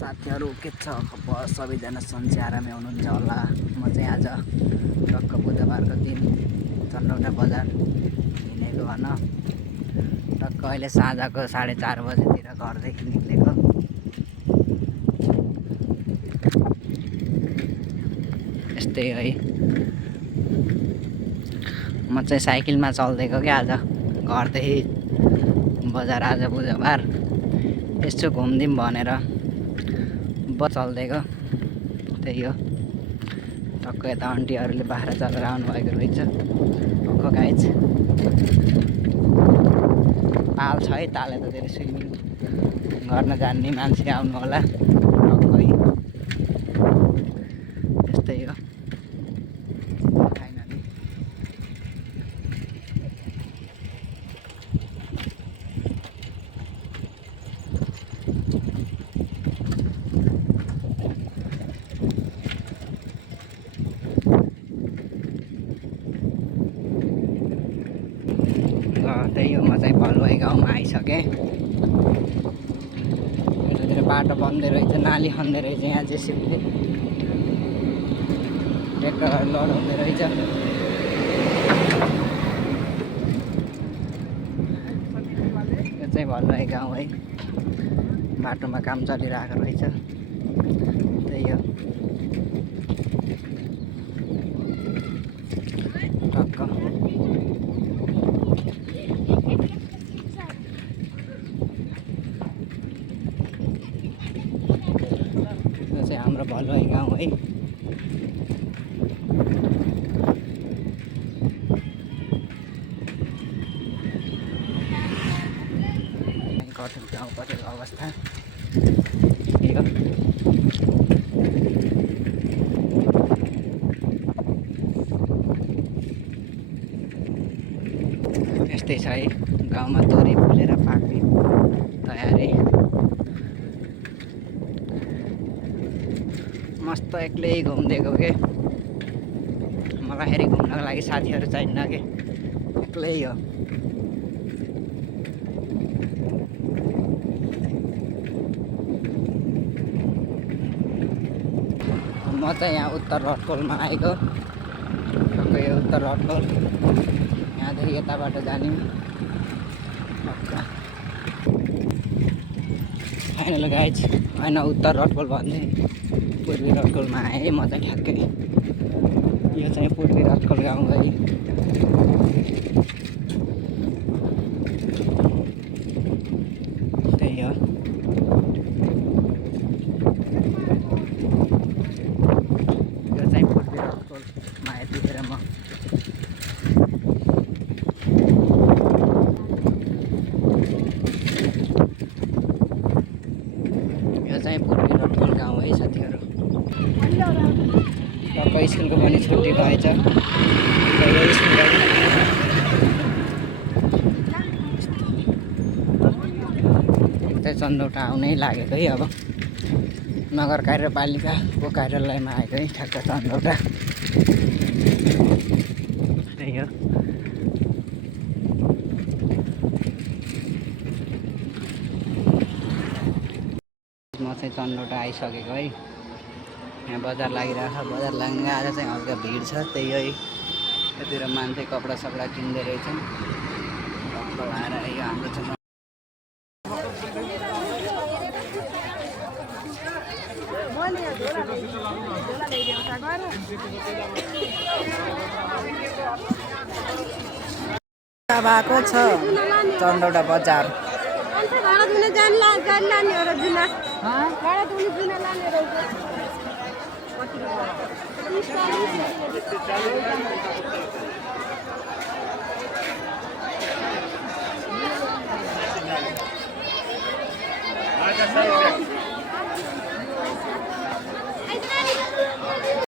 साथीहरू के छ खबर? सबैजना सन्चै आरामै हुनुहुन्छ होला। म चाहिँ आज टक्क बुधबारको दिन चन्द्रौटा बजार हिँडेको भन टक्क अहिले साँझको 4:30 बजेतिर घरदेखि निक्लेको। यस्तै है, म चाहिँ साइकलमा चल्दिएको क्या आज घरदेखि बजार। आज बुधबार यसो घुम्दिउँ भनेर चल्दिएको, त्यही हो। टक्क यता आन्टीहरूले बाख्रा चलेर आउनुभएको रहेछ। टक्क गाइज ताल छ है, ताल यतातिर स्विमिङ गर्न जान्ने मान्छे आउनु होला टक्कै। यस्तै हो फाइनली। त्यही हो, म चाहिँ भलुवाई गाउँमा आइसकेँ। यतातिर बाटो बन्दै रहेछ, नाली खन्दै रहेछ। यहाँ जेसिबीले ट्र्याक्टरहरू लडाउँदै रहेछ। यो चाहिँ भलुवाई गाउँ है, बाटोमा काम चलिरहेको रहेछ। त्यही हो टक्क। यो चाहिँ हाम्रो भलुवाई गाउँ है। कठिन गाउँपट्टिको अवस्था के हो। यस्तै छ है, गाउँमा तोरी फुलेर पाक्ने तयारी। मस्त एक्लै घुमिदिएको के, मलाई फेरि घुम्नको लागि साथीहरू चाहिन्न कि, एक्लै हो। म चाहिँ यहाँ उत्तर रटकोलमा आएको। टक्कै यो उत्तर रटकोल, यहाँदेखि यताबाट जाने फाइनल गाइज। होइन उत्तर रटकोल भन्दै पूर्वी रटकोलमा आएँ म चाहिँ ठ्याक्कै। यो चाहिँ पूर्वी रटकोल गाउँ है। त्यही हो, यो चाहिँ पूर्वी रटकोलमा यतिखेर म। यो चाहिँ पूर्वी रटकोल गाउँ है साथीहरू। टक्कै स्कुलको पनि छुट्टी भएछ। चाहिँ चन्द्रौटा आउनै लागेको है। अब नगर कार्यपालिकाको कार्यालयमा आएको है ठ्याक्क चन्द्रौटा। त्यही हो, म चाहिँ चन्द्रौटा आइसकेको है। यहाँ बजार लागिरहेको छ, बजार लाग्ने आज चाहिँ हल्का भिड छ। त्यही है, यतिर मान्छे कपडा सपडा किन्दै रहेछन्। आएर यो हाम्रो चाहिँ भएको छ चन्द्रौटा बजार।